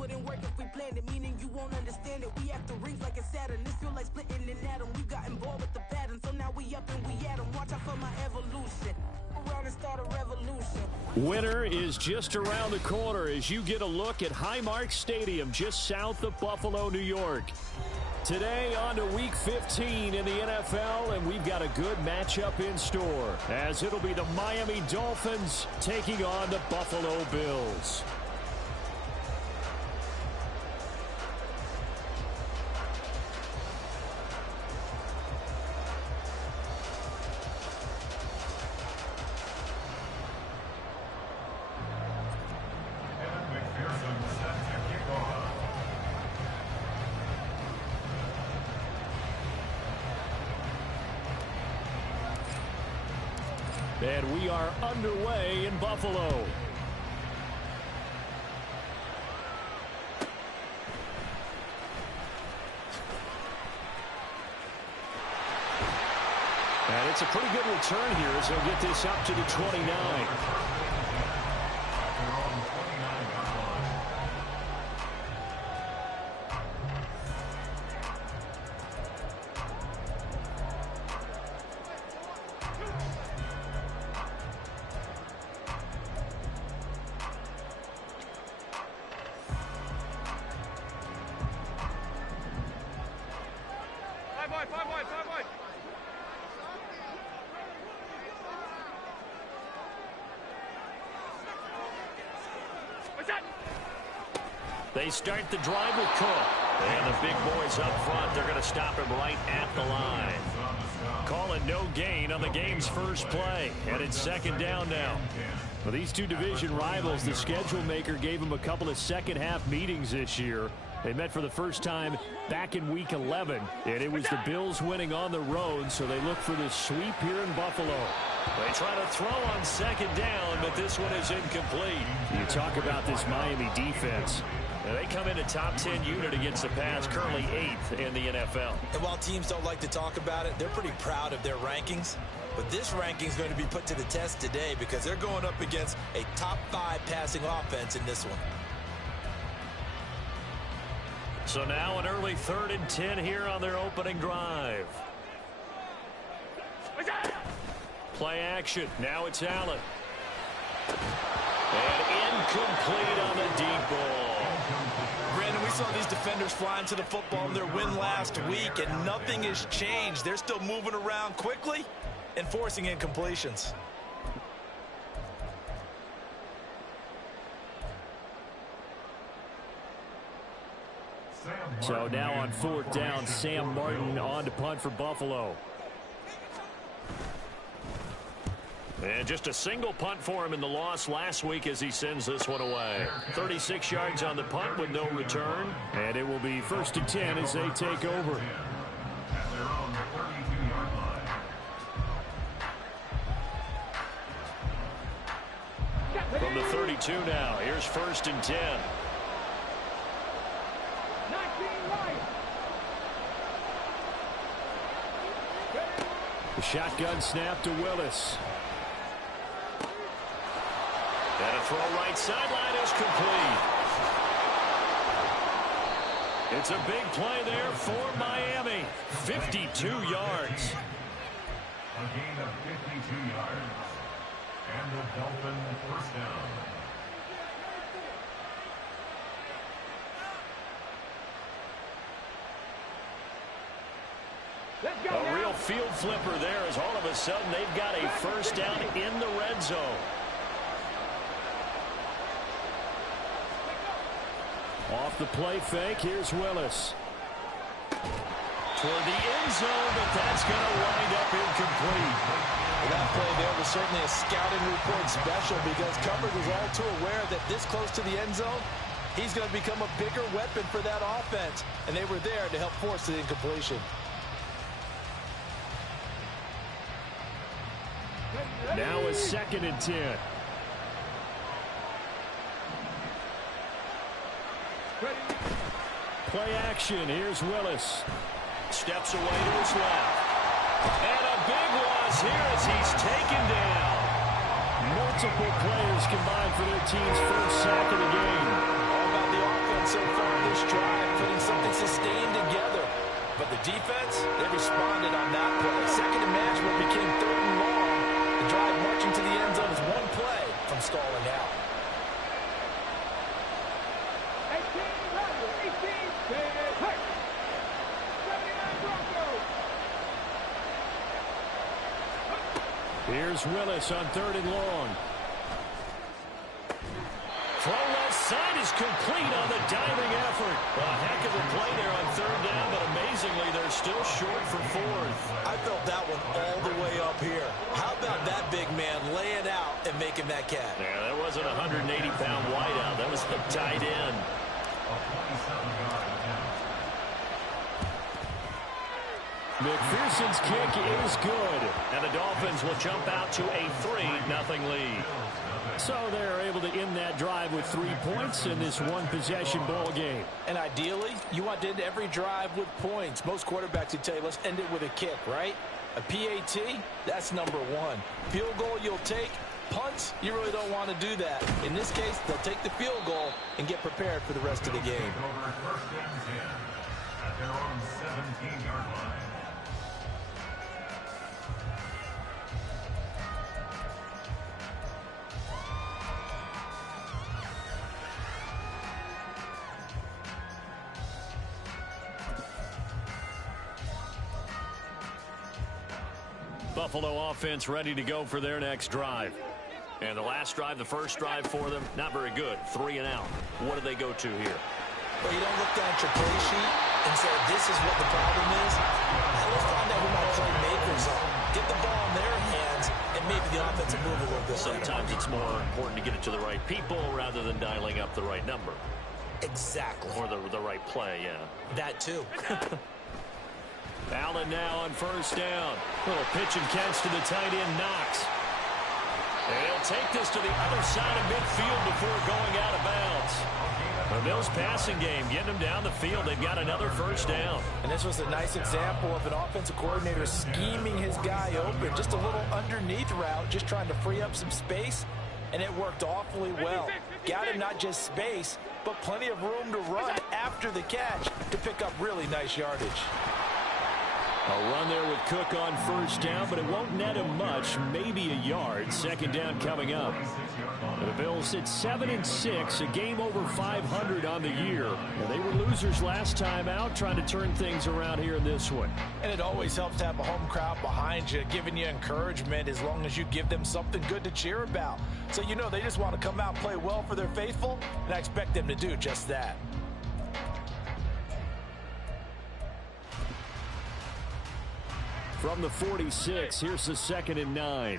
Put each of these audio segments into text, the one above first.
wouldn't work if we planned it, meaning you won't understand it. We have to rings like a Saturn. This feel like splitting an atom. We got involved with the pattern, so now we up and we at 'em. Watch out for my evolution. Around and start a revolution. Winter is just around the corner as you get a look at Highmark Stadium just south of Buffalo, New York. Today on to Week 15 in the NFL, and we've got a good matchup in store as it'll be the Miami Dolphins taking on the Buffalo Bills. And we are underway in Buffalo. And it's a pretty good return here as they'll get this up to the 29. They start the drive with Cook. And the big boys up front, they're going to stop him right at the line. Calling no gain on the game's first play. And it's second down now. For these two division rivals, the schedule maker gave them a couple of second-half meetings this year. They met for the first time back in Week 11. And it was the Bills winning on the road, so they look for this sweep here in Buffalo. They try to throw on second down, but this one is incomplete. You talk about this Miami defense. Now they come in a top 10 unit against the pass, currently 8th in the NFL. And while teams don't like to talk about it, they're pretty proud of their rankings. But this ranking is going to be put to the test today because they're going up against a top 5 passing offense in this one. So now an early 3rd and 10 here on their opening drive. Play action. Now it's Allen. And incomplete on the deep ball. Brandon, we saw these defenders fly into the football in their win last week, and nothing has changed. They're still moving around quickly and forcing incompletions. So now on 4th down, Sam Martin on to punt for Buffalo. And just a single punt for him in the loss last week as he sends this one away. 36 yards on the punt with no return. And it will be 1st and 10 as they take over. From the 32 now, here's 1st and 10. The shotgun snap to Willis. And a throw right sideline is complete. It's a big play there for Miami. 52 yards. A gain of 52 yards. And the Dolphin first down. A real field flipper there as all of a sudden they've got a first down in the red zone. Off the play fake, here's Willis. Toward the end zone, but that's going to wind up incomplete. That play there was certainly a scouting report special because coverage was all too aware that this close to the end zone, he's going to become a bigger weapon for that offense. And they were there to help force the incompletion. Now a 2nd and 10. Play action. Here's Willis. Steps away to his left. And a big loss here as he's taken down. Multiple players combined for their team's first sack of the game. All about the offense so far this drive, putting something sustained together. But the defense, they responded on that play. Second and management became third and long. The drive marching to the end zone is one play from stalling out. Here's Willis on third and long. Throw left side is complete on the diving effort. A heck of a play there on third down, but amazingly, they're still short for fourth. I felt that one all the way up here. How about that big man laying out and making that catch? Yeah, that wasn't a 180-pound wideout. That was a tight end. McPherson's kick is good, and the Dolphins will jump out to a 3-0 lead. So they're able to end that drive with 3 points in this one-possession ball game. And ideally, you want to end every drive with points. Most quarterbacks would tell you, let's end it with a kick, right? A PAT, that's number one. Field goal you'll take. Punts, you really don't want to do that. In this case, they'll take the field goal and get prepared for the rest of the game. First and 10 at their own 17-yard line. Buffalo offense ready to go for their next drive. And the last drive, the first drive for them, not very good. 3 and out. What do they go to here? Well, you don't look down at your play sheet and say, this is what the problem is. Now let's find out who my playmakers are. Get the ball in their hands, and maybe the offense will move a little bit better. Sometimes it's more important to get it to the right people rather than dialing up the right number. Exactly. Or the right play, yeah. That too. Allen now on first down. Little pitch and catch to the tight end, Knox. And he'll take this to the other side of midfield before going out of bounds. The Bills passing game, getting them down the field. They've got another first down. And this was a nice example of an offensive coordinator scheming his guy open. Just a little underneath route, just trying to free up some space. And it worked awfully well. Got him not just space, but plenty of room to run after the catch to pick up really nice yardage. A run there with Cook on first down, but it won't net him much, maybe a yard. Second down coming up. The Bills sit 7-6, a game over 500 on the year. And they were losers last time out, trying to turn things around here in this one. And it always helps to have a home crowd behind you, giving you encouragement as long as you give them something good to cheer about. So you know they just want to come out and play well for their faithful, and I expect them to do just that. From the 46, here's the 2nd and 9.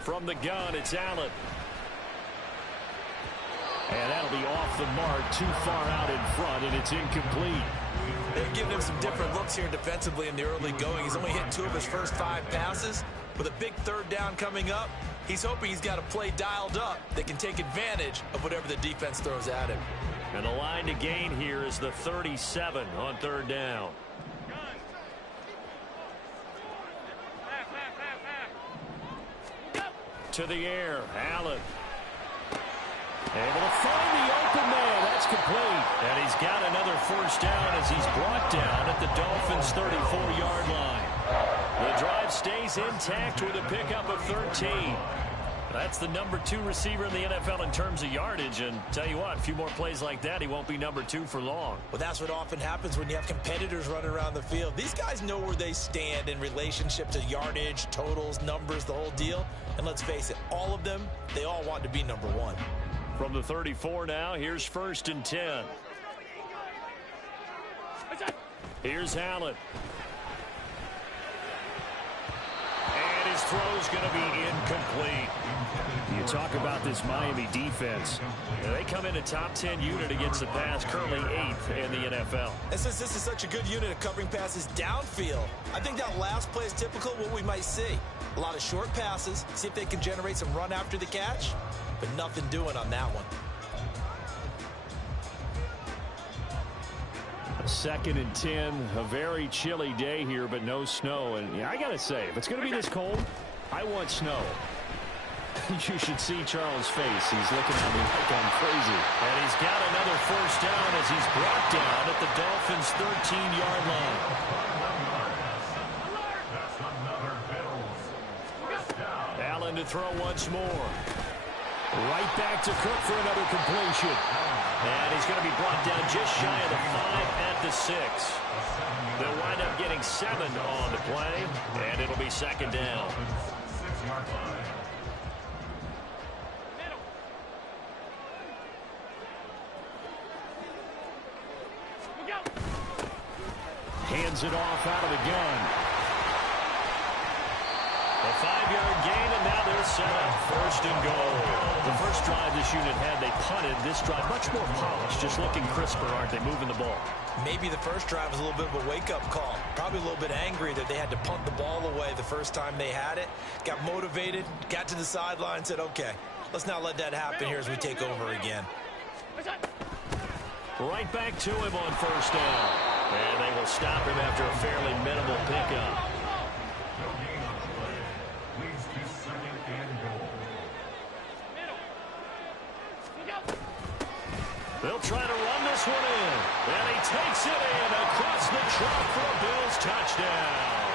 From the gun, it's Allen. And that'll be off the mark, too far out in front, and it's incomplete. They've given him some different looks here defensively in the early going. He's only hit 2 of his first 5 passes. With a big third down coming up, he's hoping he's got a play dialed up that can take advantage of whatever the defense throws at him. And the line to gain here is the 37 on third down. To the air, Allen. Able to find the open man. That's complete. And he's got another first down as he's brought down at the Dolphins' 34-yard line. The drive stays intact with a pickup of 13. That's the number 2 receiver in the NFL in terms of yardage. And tell you what, a few more plays like that, he won't be number 2 for long. Well, that's what often happens when you have competitors running around the field. These guys know where they stand in relationship to yardage, totals, numbers, the whole deal. And let's face it, all of them, they all want to be number 1. From the 34 now, here's 1st and 10. Here's Allen. And his throw's going to be incomplete. You talk about this Miami defense. They come in a top 10 unit against the pass, currently 8th in the NFL. And since this is such a good unit of covering passes downfield, I think that last play is typical of what we might see. A lot of short passes, see if they can generate some run after the catch, but nothing doing on that one. 2nd and 10, a very chilly day here, but no snow. And yeah, I got to say, if it's going to be this cold, I want snow. You should see Charles' face. He's looking at me like I'm crazy. And he's got another first down as he's brought down at the Dolphins' 13-yard line. Allen to throw once more. Right back to Cook for another completion. And he's going to be brought down just shy of the 5 at the 6. They'll wind up getting 7 on the play, and it'll be second down. Hands it off out of the gun. A 5-yard gain, and now they're set up first and goal. The first drive this unit had, they punted. This drive, much more polished, just looking crisper, aren't they, moving the ball? Maybe the first drive was a little bit of a wake-up call. Probably a little bit angry that they had to punt the ball away the first time they had it. Got motivated, got to the sideline, said, okay, let's not let that happen here as we take over again. Right back to him on first down. And they will stop him after a fairly minimal pickup. They'll try to run this one in. And he takes it in across the chalk for a Bills touchdown.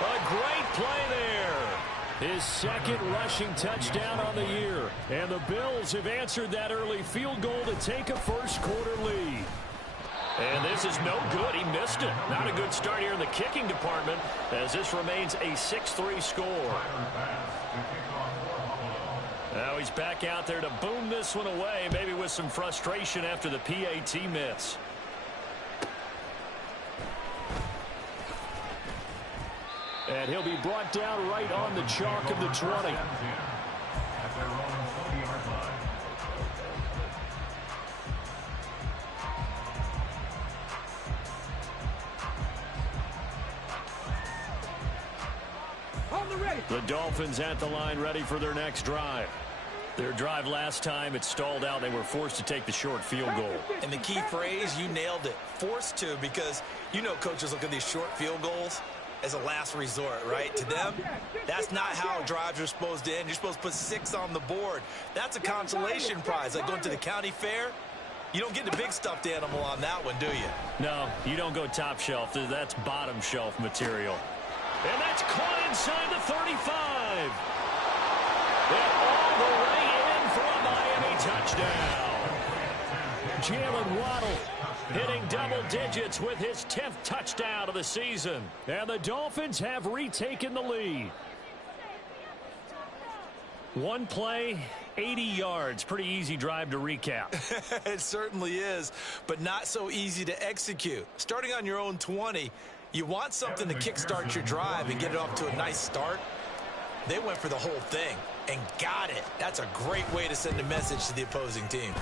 A great play there. His second rushing touchdown on the year. And the Bills have answered that early field goal to take a first-quarter lead. And this is no good. He missed it. Not a good start here in the kicking department as this remains a 6-3 score. Now he's back out there to boom this one away, maybe with some frustration after the PAT miss. And he'll be brought down right on the chalk of the 20. The Dolphins at the line ready for their next drive. Their drive last time, it stalled out. They were forced to take the short field goal. And the key phrase, you nailed it. Forced to, because you know coaches look at these short field goals as a last resort, right? To them, that's not how drives are supposed to end. You're supposed to put 6 on the board. That's a consolation prize. Like going to the county fair, you don't get the big stuffed animal on that one, do you? No, you don't go top shelf. That's bottom shelf material. And that's caught inside the 35. And all the way in for a Miami touchdown. Jalen Waddle hitting double digits with his 10th touchdown of the season. And the Dolphins have retaken the lead. One play, 80 yards. Pretty easy drive to recap. It certainly is, but not so easy to execute. Starting on your own 20, you want something to kickstart your drive and get it off to a nice start. They went for the whole thing and got it. That's a great way to send a message to the opposing team.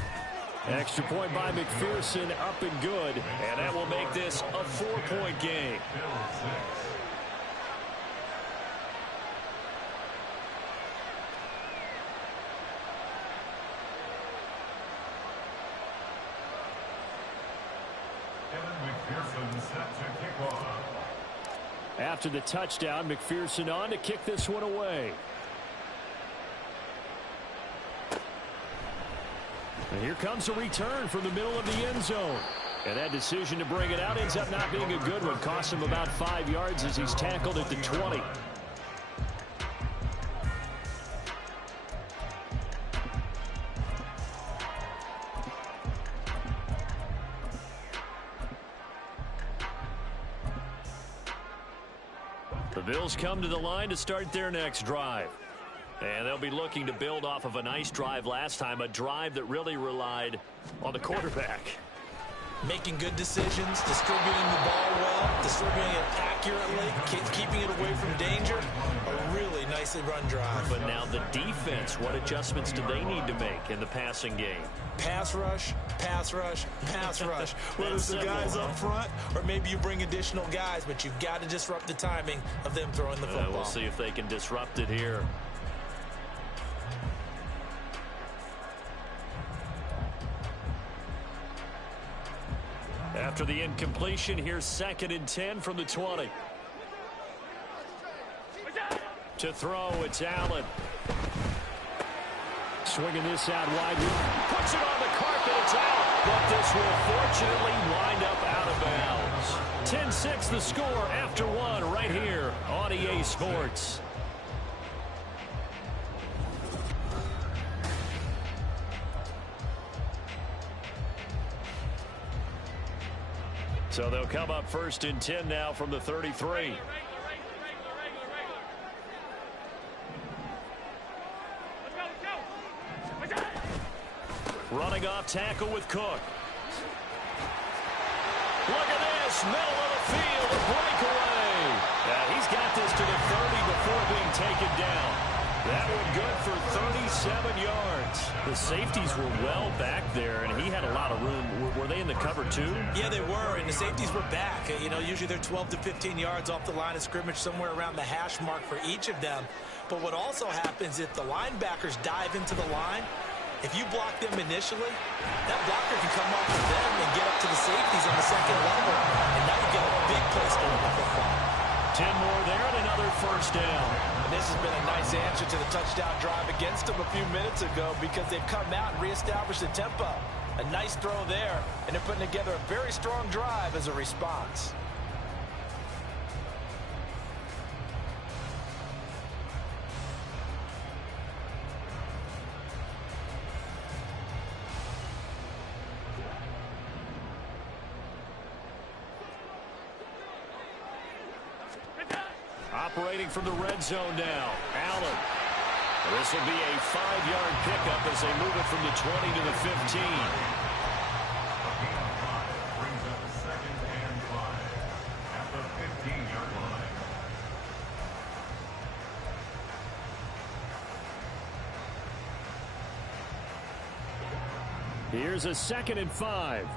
Extra point by McPherson, up and good. And that will make this a 4-point game. After the touchdown, McPherson on to kick this one away. And here comes a return from the middle of the end zone. And that decision to bring it out ends up not being a good one. Costs him about 5 yards as he's tackled at the 20. The Bills come to the line to start their next drive. And they'll be looking to build off of a nice drive last time, a drive that really relied on the quarterback. Making good decisions, distributing the ball well, distributing it accurately, keeping it away from danger. A really nicely run drive. But now the defense, what adjustments do they need to make in the passing game? Pass rush, pass rush, pass rush. Whether it's the guys up front or maybe you bring additional guys, but you've got to disrupt the timing of them throwing the football. We'll see if they can disrupt it here. After the incompletion, here's 2nd and 10 from the 20. To throw, it's Allen. swinging this out wide. Puts it on the carpet. It's out. But this will fortunately wind up out of bounds. 10-6 the score after one right here on EA Sports. So they'll come up 1st and 10 now from the 33. Running off tackle with Cook. Look at this, middle of the field, a breakaway. Yeah, he's got this to the 30 before being taken down. That one good for 37 yards. The safeties were well back there, and he had a lot of room. Were they in the cover too? Yeah, they were, and the safeties were back. You know, usually they're 12 to 15 yards off the line of scrimmage, somewhere around the hash mark for each of them. But what also happens if the linebackers dive into the line, if you block them initially, that blocker can come off of them and get up to the safeties on the second level, and now you get a big place for the football. 10 more there and another 1st down. And this has been a nice answer to the touchdown drive against them a few minutes ago because they've come out and reestablished the tempo. A nice throw there, and they're putting together a very strong drive as a response. Operating from the red zone now. Allen. This will be a 5-yard pickup as they move it from the 20 to the 15. Brings up 2nd and 5 at the 15-yard line. Here's a 2nd and 5.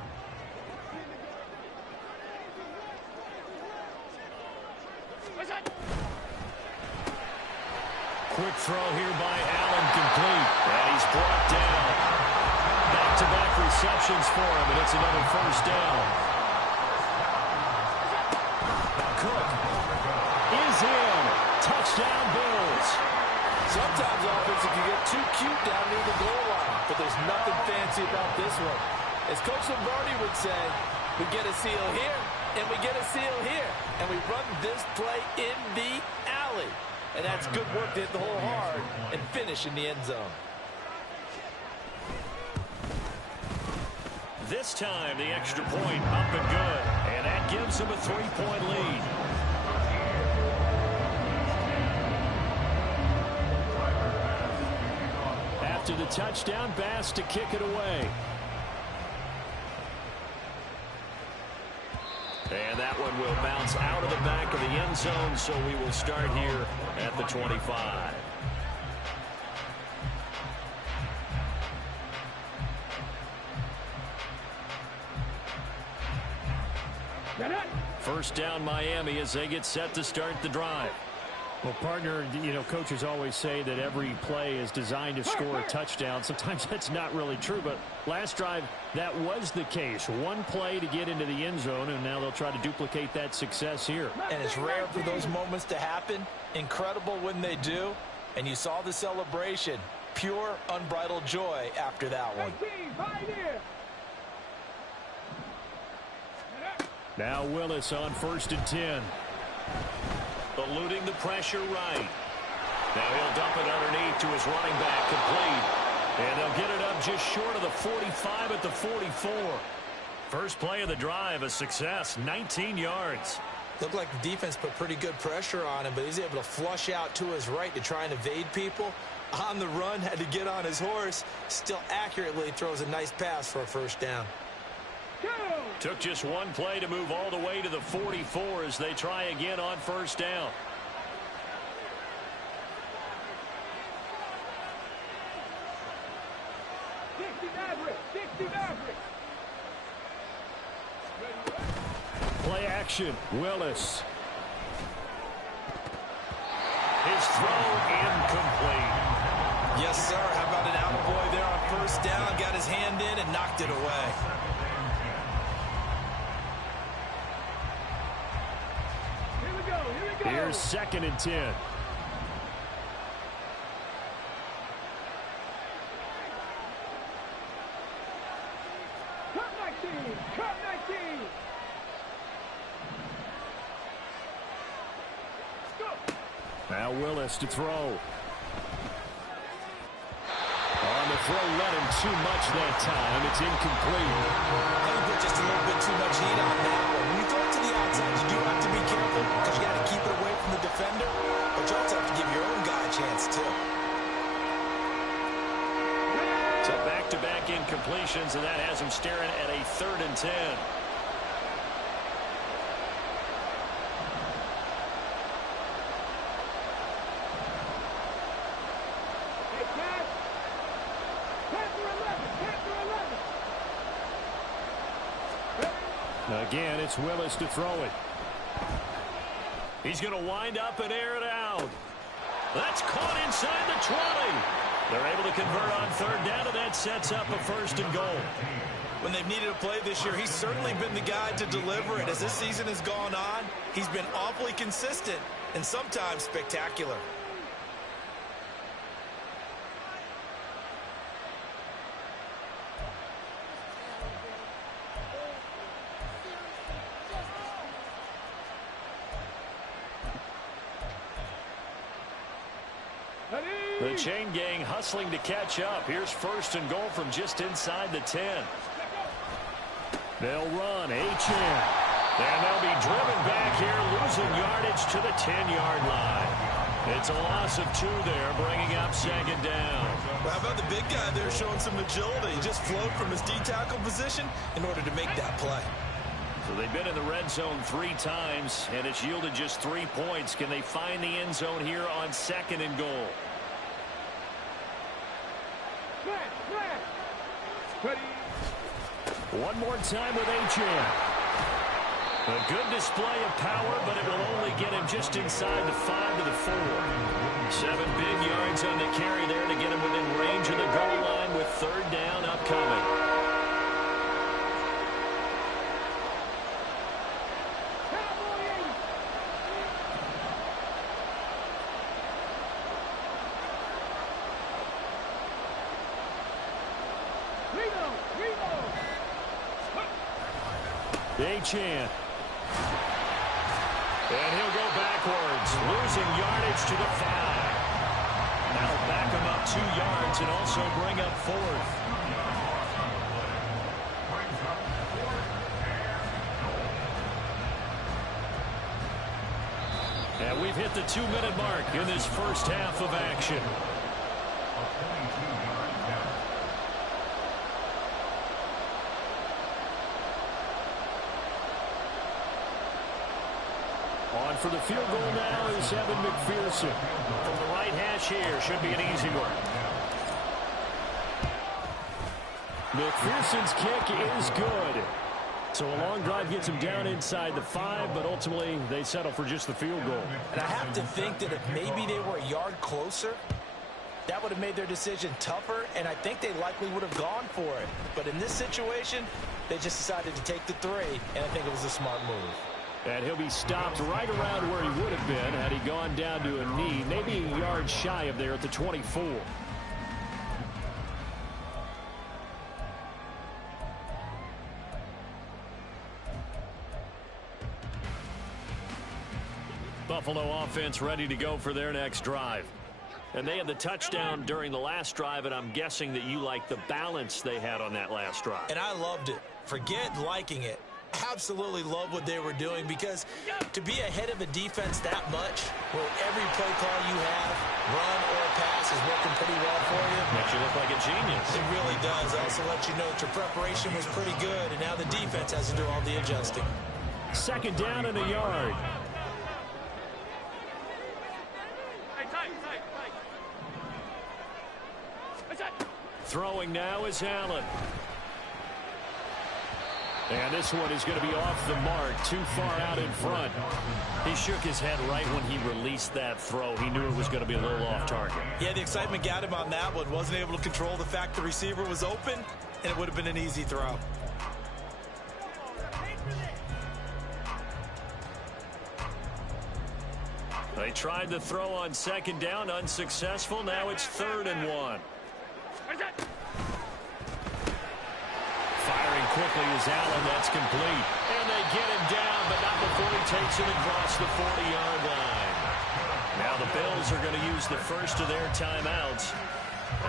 Quick throw here by Allen, complete. And he's brought down. Back-to-back receptions for him, and it's another 1st down. Cook is in. Touchdown, Bills. Sometimes offenses can get too cute down near the goal line, but there's nothing fancy about this one. As Coach Lombardi would say, we get a seal here, and we get a seal here, and we run this play in the alley. And that's good work to hit the hole hard and finish in the end zone. This time, the extra point up and good. And that gives them a 3-point lead. After the touchdown, Bass to kick it away. And that one will bounce out of the back of the end zone, so we will start here at the 25. First down, Miami, as they get set to start the drive. Well, partner, you know, coaches always say that every play is designed to score a touchdown. Sometimes that's not really true, but last drive, that was the case. One play to get into the end zone, and now they'll try to duplicate that success here. And it's rare for those moments to happen. Incredible when they do. And you saw the celebration. Pure, unbridled joy after that one. Now Willis on 1st and 10. Eluding the pressure right. Now he'll dump it underneath to his running back, complete. And they'll get it up just short of the 45 at the 44. First play of the drive, a success, 19 yards. Looked like the defense put pretty good pressure on him, but he's able to flush out to his right to try and evade people. On the run, had to get on his horse. Still accurately throws a nice pass for a 1st down. Took just one play to move all the way to the 44 as they try again on 1st down. Play action, Willis. His throw incomplete. Yes, sir. How about an attaboy there on 1st down? Got his hand in and knocked it away. Here's 2nd and 10. Now Willis to throw. On the throw, let him too much that time. It's incomplete. I think put just a little bit too much heat on that one. When you throw it to the outside, you do have to be careful because you got to keep it away from the defender. But you also have to give your own guy a chance, too. So back-to-back incompletions, and that has him staring at a 3rd and 10. Again, it's Willis to throw it. He's going to wind up and air it out. That's caught inside the 20. They're able to convert on 3rd down, and that sets up a 1st and goal. When they've needed a play this year, he's certainly been the guy to deliver it. As this season has gone on, he's been awfully consistent and sometimes spectacular. The chain gang hustling to catch up. Here's 1st and goal from just inside the 10. They'll run. Achane. And they'll be driven back here, losing yardage to the 10-yard line. It's a loss of 2 there, bringing up 2nd down. Well, how about the big guy there showing some agility? He just flowed from his D-tackle position in order to make that play. So they've been in the red zone 3 times, and it's yielded just 3 points. Can they find the end zone here on 2nd and goal? One more time with Achane. A good display of power, but it will only get him just inside the 5 to the 4. 7 big yards on the carry there to get him within range of the goal line with 3rd down upcoming. Achane. And he'll go backwards, losing yardage to the 5. That'll back him up 2 yards and also bring up 4th. And we've hit the 2-minute mark in this first half of action. On for the field goal now is Evan McPherson. From the right hash here, should be an easy one. McPherson's kick is good. So a long drive gets him down inside the 5, but ultimately they settle for just the field goal. And I have to think that if maybe they were a yard closer, that would have made their decision tougher, and I think they likely would have gone for it. But in this situation, they just decided to take the 3, and I think it was a smart move. And he'll be stopped right around where he would have been had he gone down to a knee, maybe a yard shy of there at the 24. Buffalo offense ready to go for their next drive. And they had the touchdown during the last drive, and I'm guessing that you like the balance they had on that last drive. And I loved it. Forget liking it. Absolutely love what they were doing, because to be ahead of a defense that much, where every play call you have, run or pass, is working pretty well for you. Makes you look like a genius. It really does. Also let you know that your preparation was pretty good, and now the defense has to do all the adjusting. 2nd down and a yard. Throwing now is Allen. And this one is going to be off the mark, too far out in front. He shook his head right when he released that throw. He knew it was going to be a little off target. Yeah, the excitement got him on that one. Wasn't able to control the fact the receiver was open, and it would have been an easy throw. They tried the throw on 2nd down, unsuccessful. Now it's 3rd and 1. Firing quickly as Allen. That's complete. And they get him down, but not before he takes it across the 40-yard line. Now the Bills are going to use the first of their timeouts,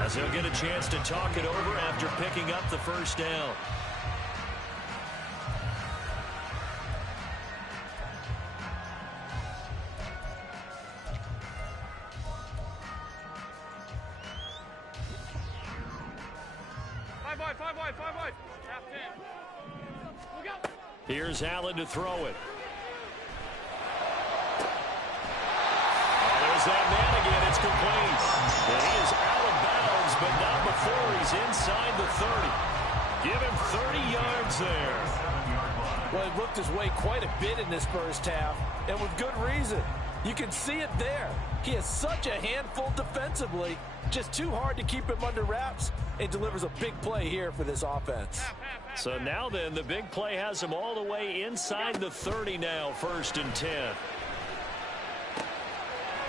as they'll get a chance to talk it over after picking up the first down. Here's Allen to throw it. Oh, there's that man again. It's complete. And he is out of bounds, but not before he's inside the 30. Give him 30 yards there. Well, he worked his way quite a bit in this first half, and with good reason. You can see it there. He is such a handful defensively. Just too hard to keep him under wraps, and delivers a big play here for this offense. So now then, the big play has him all the way inside the 30 now, 1st and 10.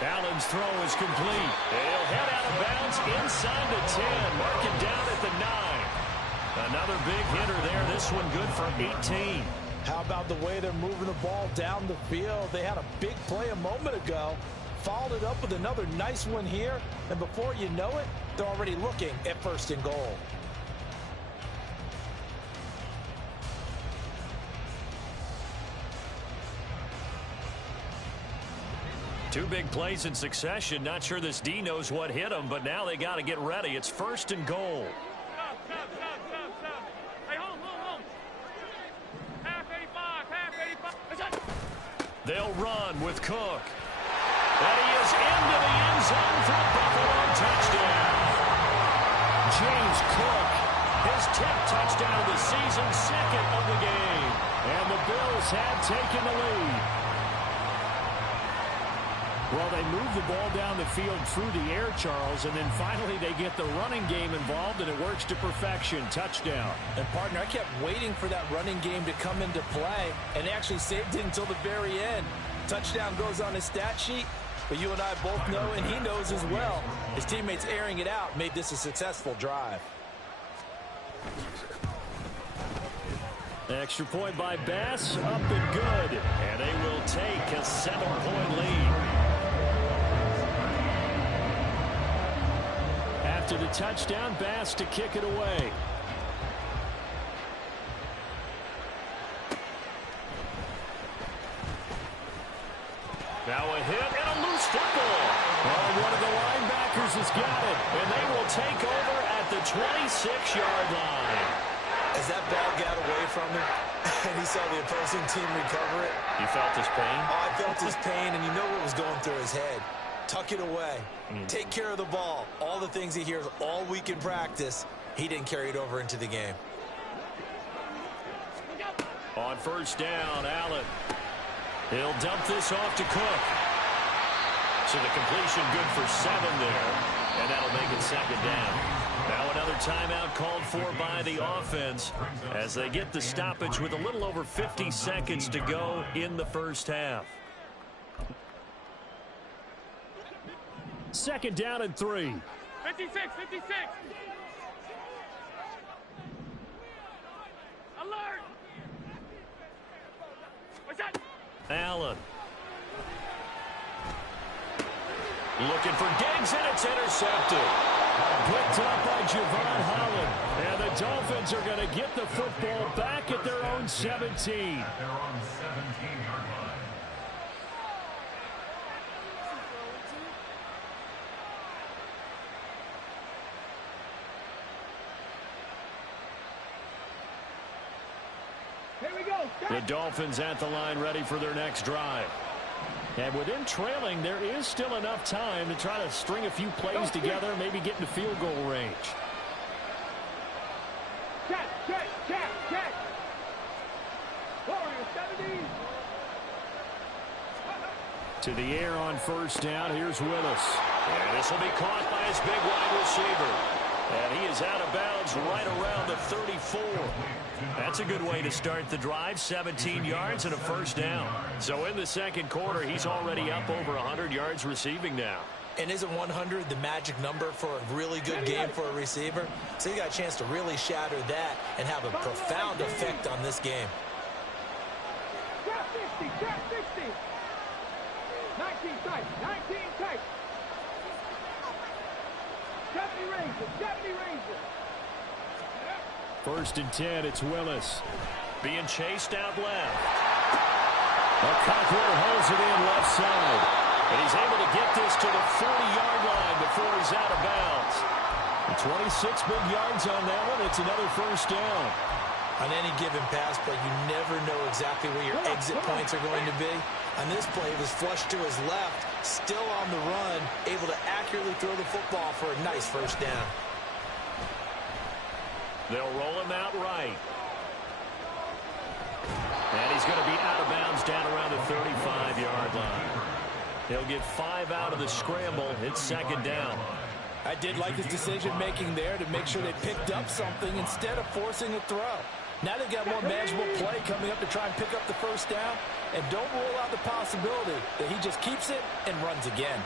Allen's throw is complete. He'll head out of bounds inside the 10. Mark it down at the 9. Another big hitter there. This one good for 18. How about the way they're moving the ball down the field? They had a big play a moment ago. Followed it up with another nice one here. And before you know it, they're already looking at 1st and goal. Two big plays in succession. Not sure this D knows what hit him, but now they got to get ready. It's 1st and goal. Hey, home. Half 85. They'll run with Cook. And he is into the end zone for a Buffalo touchdown. James Cook, his 10th touchdown of the season, 2nd of the game. And the Bills have taken the lead. Well, they move the ball down the field through the air, Charles, and then finally they get the running game involved, and it works to perfection. Touchdown. And, partner, I kept waiting for that running game to come into play, and they actually saved it until the very end. Touchdown goes on his stat sheet, but you and I both know, and he knows as well, his teammates airing it out made this a successful drive. Extra point by Bass, up and good. And they will take a 7-point lead. After the touchdown, Bass to kick it away. Now a hit and a loose football. Oh, one of the linebackers has got it. And they will take over at the 26-yard line. As that ball got away from him, and he saw the opposing team recover it. You felt his pain? Oh, I felt his pain, and you know what was going through his head. Tuck it away. Take care of the ball. All the things he hears all week in practice, he didn't carry it over into the game. On 1st down, Allen. He'll dump this off to Cook. So the completion good for 7 there. And that'll make it 2nd down. Now another timeout called for by the offense as they get the stoppage with a little over 50 seconds to go in the first half. 2nd down and 3. 56. Alert! What's that? Allen. Looking for Diggs, and it's intercepted. Picked up by Javon Holland. And the Dolphins are going to get the football back at their own 17. At their own 17-yard line. Here we go. The Dolphins at the line ready for their next drive. And with them trailing, there is still enough time to try to string a few plays together, maybe get into field goal range. Check. Warrior 70. To the air on 1st down. Here's Willis. And this will be caught by his big wide receiver. And he is out of bounds right around the 34. That's a good way to start the drive. 17 yards and a 1st down. So in the 2nd quarter, he's already up over 100 yards receiving now. And isn't 100 the magic number for a really good game for a receiver? So he got a chance to really shatter that and have a profound effect on this game. Trap 60, trap 60. 19 tight, 19 tight. 70 raises, 70 raises. First and 10, it's Willis. Being chased out left. Okonkwo holds it in left side. And he's able to get this to the 40-yard line before he's out of bounds. 26 big yards on that one. It's another first down. On any given pass play, you never know exactly where your exit points are going to be. On this play, he was flushed to his left, still on the run, able to accurately throw the football for a nice first down. They'll roll him out right. And he's going to be out of bounds down around the 35-yard line. He'll get 5 out of the scramble. It's second down. I did like his decision-making there to make sure they picked up something instead of forcing a throw. Now they've got more manageable play coming up to try and pick up the first down. And don't rule out the possibility that he just keeps it and runs again.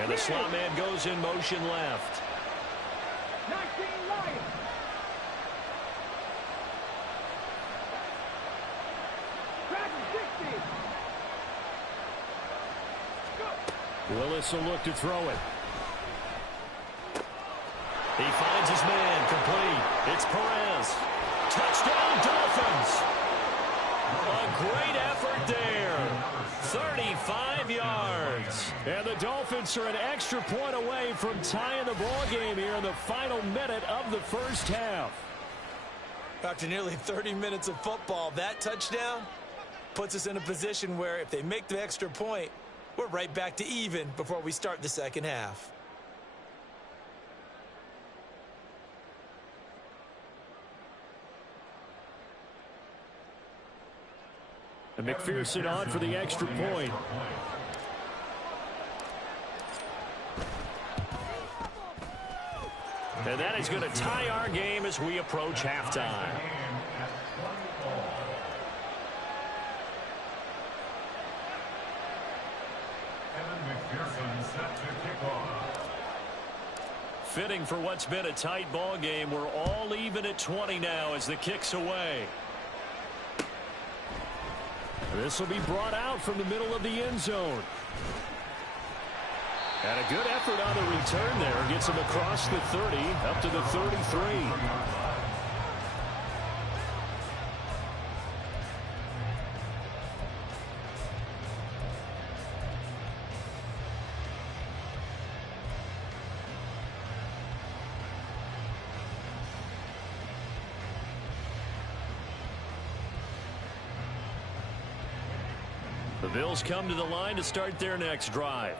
And the slot man goes in motion left. 19 Lions. Willis will look to throw it. He finds his man complete. It's Perez. Touchdown, Dolphins. A great effort there. 35 yards. And the Dolphins are an extra point away from tying the ball game here in the final minute of the first half. After nearly 30 minutes of football, that touchdown puts us in a position where if they make the extra point, we're right back to even before we start the second half. And McPherson on for the extra point. And that is going to tie our game as we approach halftime. Fitting for what's been a tight ball game. We're all even at 20 now as the kick's away. This will be brought out from the middle of the end zone. And a good effort on the return there. Gets him across the 30, up to the 33. The Bills come to the line to start their next drive.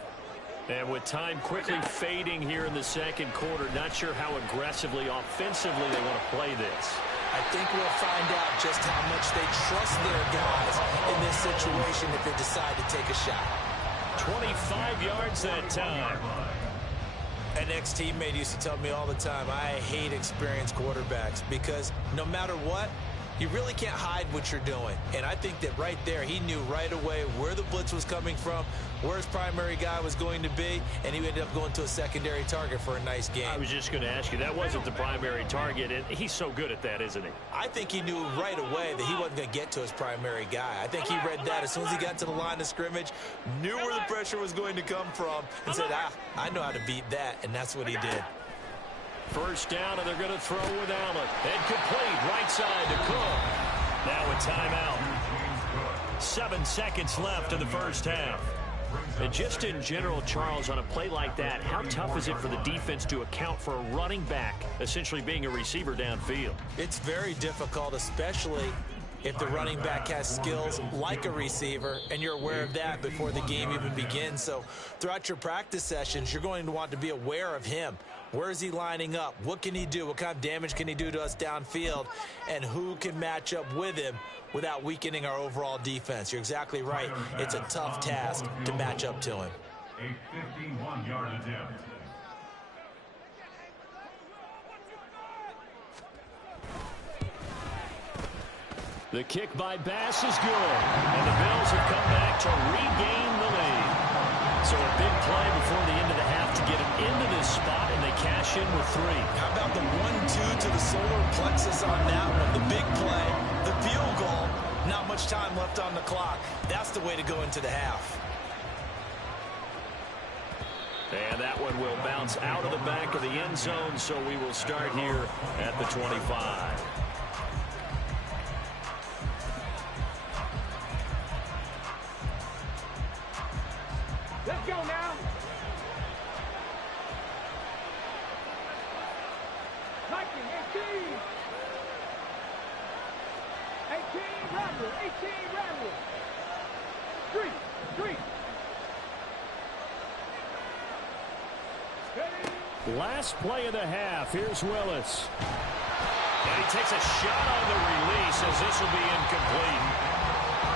And with time quickly fading here in the second quarter, not sure how aggressively, offensively they want to play this. I think we'll find out just how much they trust their guys in this situation if they decide to take a shot. 25 yards that time. An ex-teammate used to tell me all the time, I hate experienced quarterbacks because no matter what, you really can't hide what you're doing. And I think that right there, he knew right away where the blitz was coming from, where his primary guy was going to be, and he ended up going to a secondary target for a nice game. I was just going to ask you, that wasn't the primary target, and he's so good at that, isn't he? I think he knew right away that he wasn't going to get to his primary guy. I think he read that as soon as he got to the line of scrimmage, knew where the pressure was going to come from, and said, I know how to beat that, and that's what he did. First down, and they're going to throw with Allen. And complete, right side to Cook. Now a timeout. 7 seconds left in the first half. And just in general, Charles, on a play like that, how tough is it for the defense to account for a running back essentially being a receiver downfield? It's very difficult, especially if the running back has skills like a receiver, and you're aware of that before the game even begins. So throughout your practice sessions, you're going to want to be aware of him. Where is he lining up? What can he do? What kind of damage can he do to us downfield? And who can match up with him without weakening our overall defense? You're exactly right. It's a tough task to match up to him. A 51-yard attempt. The kick by Bass is good. And the Bills have come back to regain the lead. So a big play before the end of the half to get them into this spot, and they cash in with 3. How about the 1-2 to the solar plexus on that one? The big play, the field goal, not much time left on the clock. That's the way to go into the half. And that one will bounce out of the back of the end zone, so we will start here at the 25. Let's go now. 19, 18. 18, Ramble. 18, Ramble. 3. Last play of the half. Here's Willis. And he takes a shot on the release as this will be incomplete.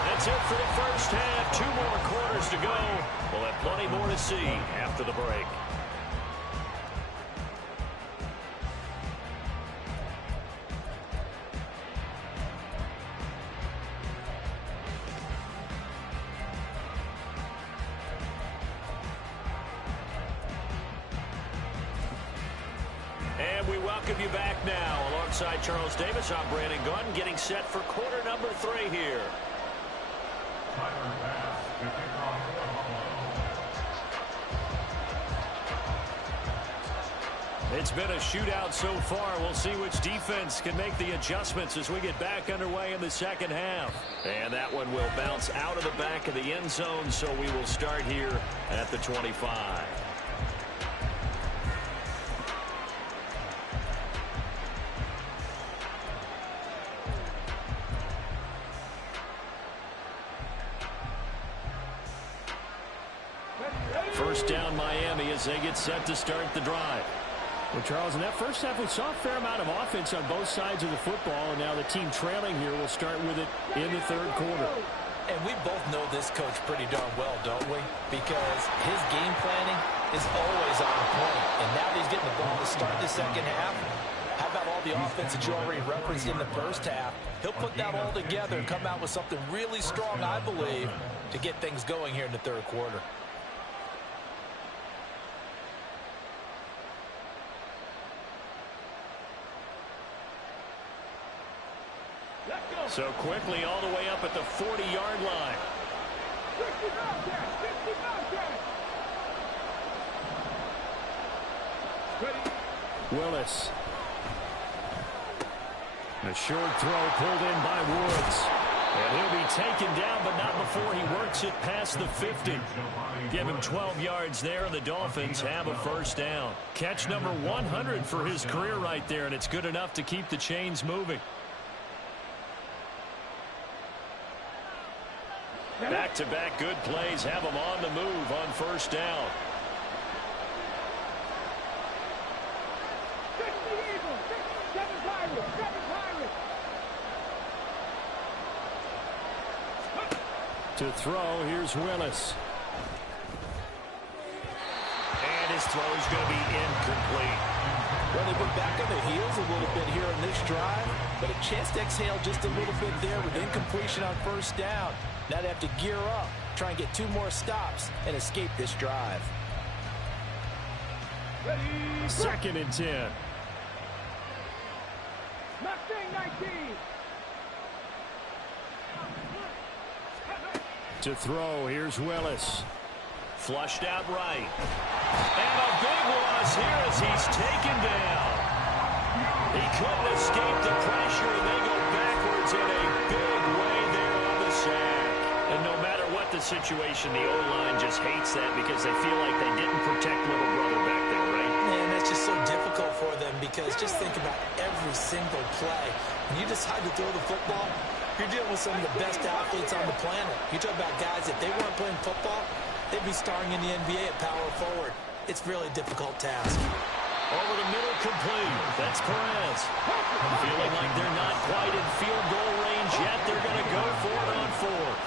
That's it for the first half. 2 more quarters to go. We'll have plenty more to see after the break. And we welcome you back now. Alongside Charles Davis, I'm Brandon Gunn, getting set for quarter number 3 here. Tyler Bass to kick off the Buffalo. It's been a shootout so far. We'll see which defense can make the adjustments as we get back underway in the second half. And that one will bounce out of the back of the end zone, so we will start here at the 25. First down Miami as they get set to start the drive. Well, Charles, in that first half, we saw a fair amount of offense on both sides of the football, and now the team trailing here will start with it in the third quarter. And we both know this coach pretty darn well, don't we? Because his game planning is always on point. And now that he's getting the ball to start the second half, how about all the offense that you already referenced in the first half? He'll put that all together and come out with something really strong, I believe, to get things going here in the third quarter. So quickly all the way up at the 40-yard line. 60 Willis. A short throw pulled in by Woods. And he'll be taken down, but not before he works it past the 50. Give him 12 yards there, and the Dolphins have a first down. Catch number 100 for his career right there, and it's good enough to keep the chains moving. Back-to-back good plays have them on the move on first down. To throw, here's Willis. And his throw is going to be incomplete. Well, they've been back on their heels a little bit here in this drive, but a chance to exhale just a little bit there with incompletion on first down. Now they have to gear up, try and get 2 more stops, and escape this drive. Second and 10. Mustang 19. To throw, here's Willis. Flushed out right. And a big loss here as he's taken down. He couldn't escape the pressure, and they go backwards in a big way there on the sack. And no matter what the situation, the O-line just hates that because they feel like they didn't protect little brother back there, right? Man, that's just so difficult for them because just think about every single play. When you decide to throw the football, you're dealing with some of the best athletes on the planet. You talk about guys, if they weren't playing football, they'd be starring in the NBA at power forward. It's a really difficult task. Over the middle, complete. That's Perez. Feeling like they're not quite in field goal range yet. They're going to go for it on 4th.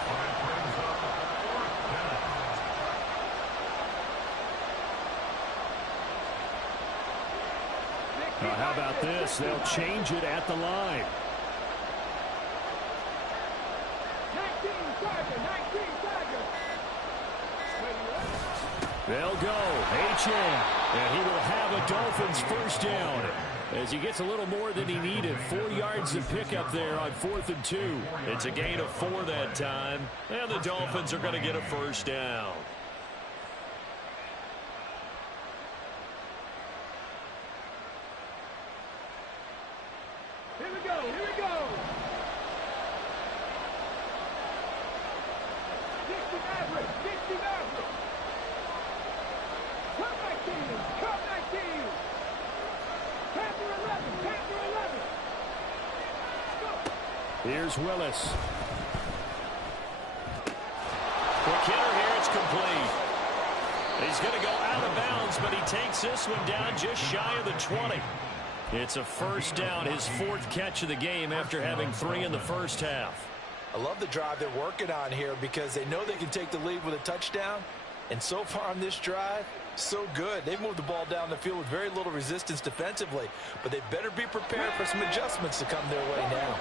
Now, how about this? They'll change it at the line. They'll go. H.M. And he will have a Dolphins first down as he gets a little more than he needed. 4 yards of pickup there on 4th and 2. It's a gain of 4 that time, and the Dolphins are going to get a first down. Here we go. Here we go. 60 Maverick. 60 Maverick. Come 19. Come 19. Panther 11. Panther 11. Go. Here's Willis. Quick hitter here. It's complete. He's going to go out of bounds, but he takes this one down just shy of the 20. It's a first down, his 4th catch of the game after having 3 in the first half. I love the drive they're working on here because they know they can take the lead with a touchdown. And so far on this drive, so good. They've moved the ball down the field with very little resistance defensively. But they better be prepared for some adjustments to come their way now.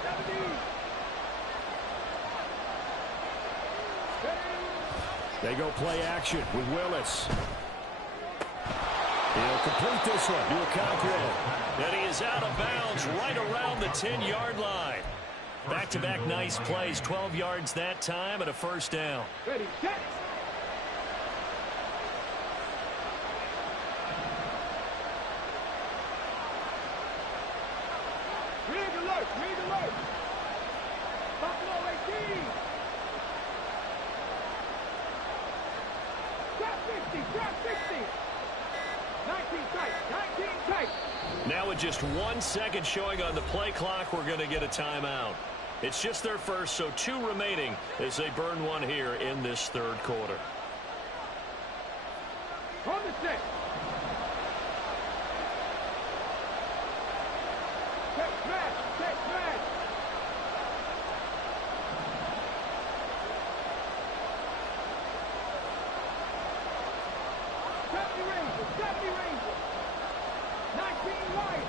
They go play action with Willis. He'll complete this one to Okonkwo. And he is out of bounds right around the 10-yard line. Back-to-back nice plays, 12 yards that time and a first down. Ready, set. Rig alert, rig alert. Buffalo 18. Drop 60, drop 60. 19 tight, 19 tight. Now with just 1 second showing on the play clock, we're going to get a timeout. It's just their first, so 2 remaining as they burn one here in this 3rd quarter. On the set. Take smash, take smash. Seventy Ranger. 19 wide.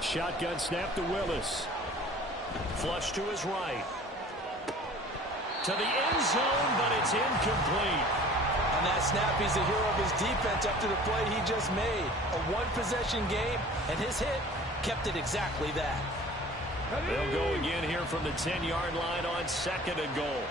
Shotgun snap to Willis. Flush to his right. To the end zone, but it's incomplete. On that snap, he's the hero of his defense after the play he just made. A one-possession game, and his hit kept it exactly that. They'll go again here from the 10-yard line on 2nd and goal.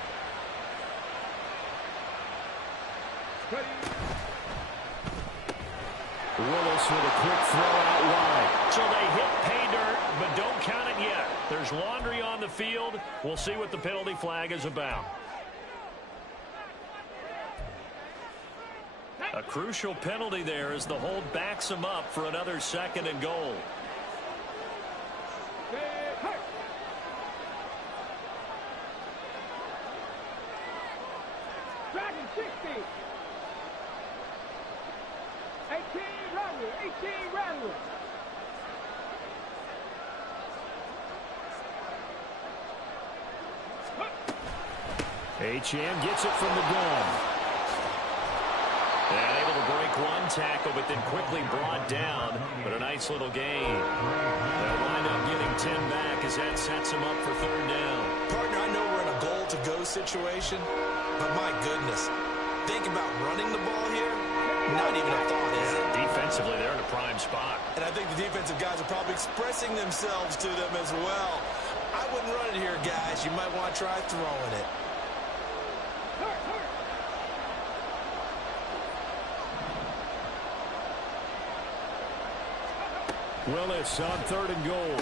Willis with a quick throw out wide. So they hit pay dirt, but don't count it yet. There's laundry on the field. We'll see what the penalty flag is about. A crucial penalty there as the hold backs him up for another 2nd and goal. Dragon 60. 18 Rattler, 18 Rattler. H.M. gets it from the gun. And able to break one tackle, but then quickly brought down. But a nice little gain. They'll wind up getting 10 back as that sets him up for 3rd down. Partner, I know we're in a goal-to-go situation, but my goodness, think about running the ball here. Not even a thought, is it? Defensively, they're in a prime spot. And I think the defensive guys are probably expressing themselves to them as well. I wouldn't run it here, guys. You might want to try throwing it. Willis on 3rd and goal.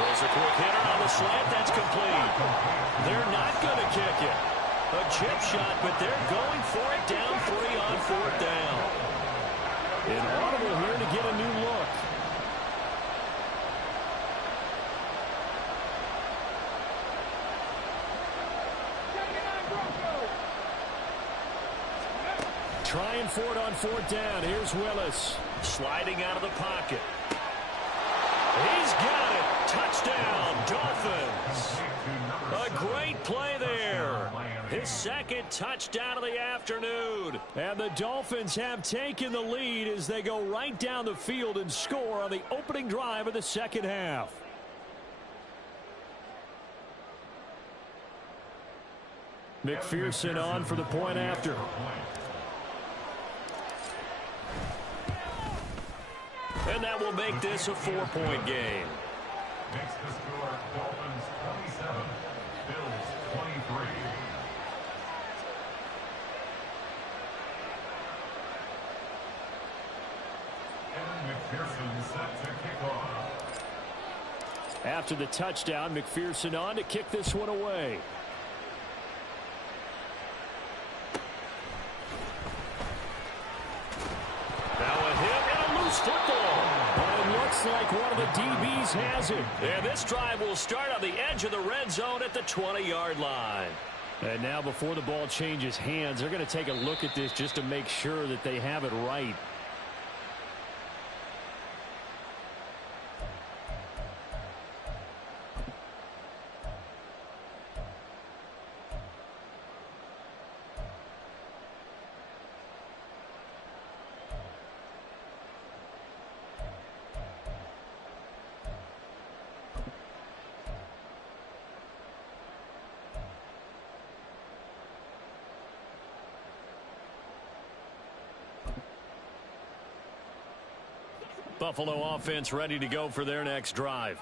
Throws a quick hitter on the slant. That's complete. They're not going to kick it. A chip shot, but they're going for it down 3 on 4th down. Inaudible here to get a new look. Trying for it on 4th down. Here's Willis. Sliding out of the pocket. He's got it. Touchdown, Dolphins. A great play there. His 2nd touchdown of the afternoon. And the Dolphins have taken the lead as they go right down the field and score on the opening drive of the 2nd half. McPherson on for the point after. And that will make this a 4-point game. Makes the score Dolphins 27, Bills 23. And McPherson set to kick off. After the touchdown, McPherson on to kick this one away. Now a hit and a loose football. And it looks like one of the DBs has it. And this drive will start on the edge of the red zone at the 20-yard line. And now before the ball changes hands, they're going to take a look at this just to make sure that they have it right. Buffalo offense ready to go for their next drive.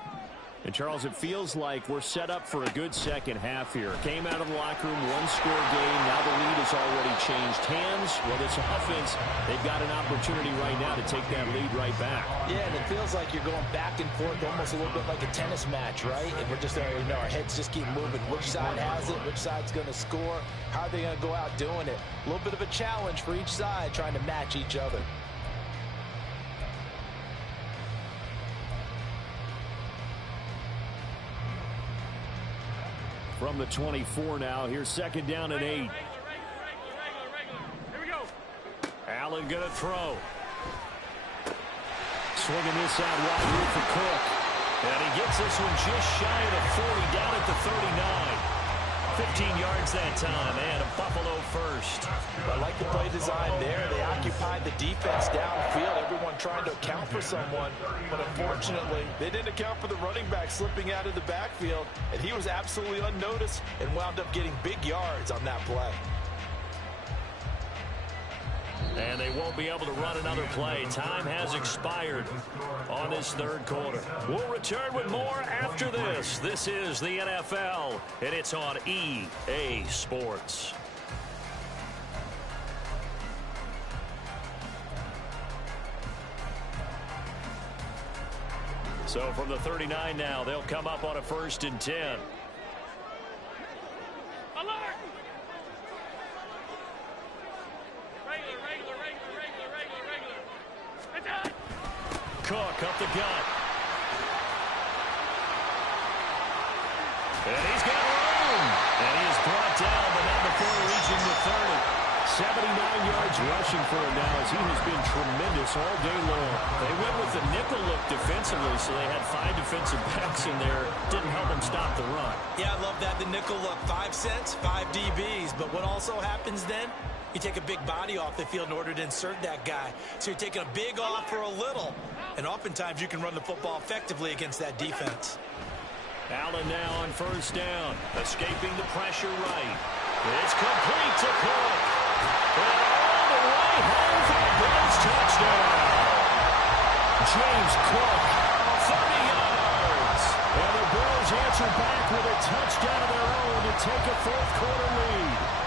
And, Charles, it feels like we're set up for a good second half here. Came out of the locker room, one-score game. Now the lead has already changed hands. Well, this offense, they've got an opportunity right now to take that lead right back. Yeah, and it feels like you're going back and forth almost a little bit like a tennis match, right? And we're just, our heads just keep moving. Which side has it? Which side's going to score? How are they going to go out doing it? A little bit of a challenge for each side trying to match each other. From the 24 now, here's second down and 8. Regular. Here we go. Allen going to throw. Swinging this out wide here for Cook. And he gets this one just shy of the 40, down at the 39. 15 yards that time, and a Buffalo first. I like the play design there. They occupied the defense downfield, everyone trying to account for someone. But unfortunately, they didn't account for the running back slipping out of the backfield, and he was absolutely unnoticed and wound up getting big yards on that play. And they won't be able to run another play. Time has expired on this third quarter. We'll return with more after this. This is the NFL, and it's on EA Sports. So from the 39 now, they'll come up on a 1st and 10. Alert! Cook up the gut. And he's got room. And he is brought down, but not before reaching the 30. 79 yards rushing for him now as he has been tremendous all day long. They went with the nickel look defensively, so they had 5 defensive backs in there. Didn't help them stop the run. Yeah, I love that, the nickel look. 5 cents, 5 DBs. But what also happens then? You take a big body off the field in order to insert that guy. So you're taking a big off for a little. And oftentimes you can run the football effectively against that defense. Allen now on 1st down. Escaping the pressure right. It's complete to Cook. And all the way home for the Bills touchdown. James Cook. 30 yards. And the Bills answer back with a touchdown of their own to take a 4th quarter lead.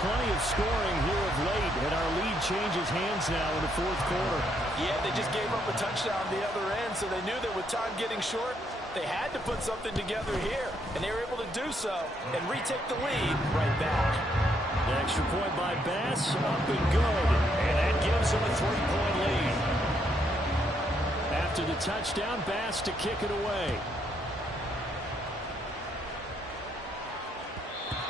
Plenty of scoring here of late, and our lead changes hands now in the 4th quarter. Yeah, they just gave up a touchdown on the other end, so they knew that with time getting short, they had to put something together here, and they were able to do so and retake the lead right back. The extra point by Bass, up and good. And that gives them a 3-point lead. After the touchdown, Bass to kick it away.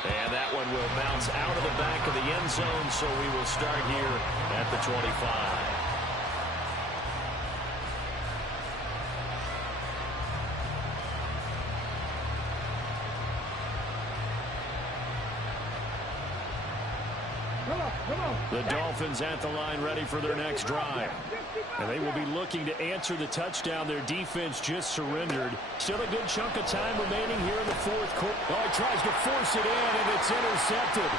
And that one will bounce out of the back of the end zone, so we will start here at the 25. Come on. The Dolphins at the line ready for their next drive. And they will be looking to answer the touchdown their defense just surrendered. Still a good chunk of time remaining here in the fourth quarter. Oh, he tries to force it in, and it's intercepted.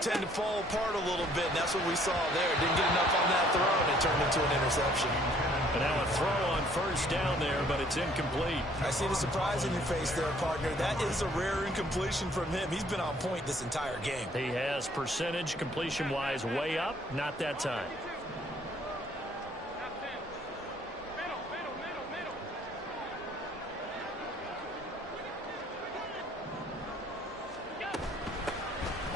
Tend to fall apart a little bit, and that's what we saw there. Didn't get enough on that throw, and it turned into an interception. And now a throw on first down there, but it's incomplete. I see the surprise in your face there, partner. That is a rare incompletion from him. He's been on point this entire game. He has percentage completion-wise way up, not that time.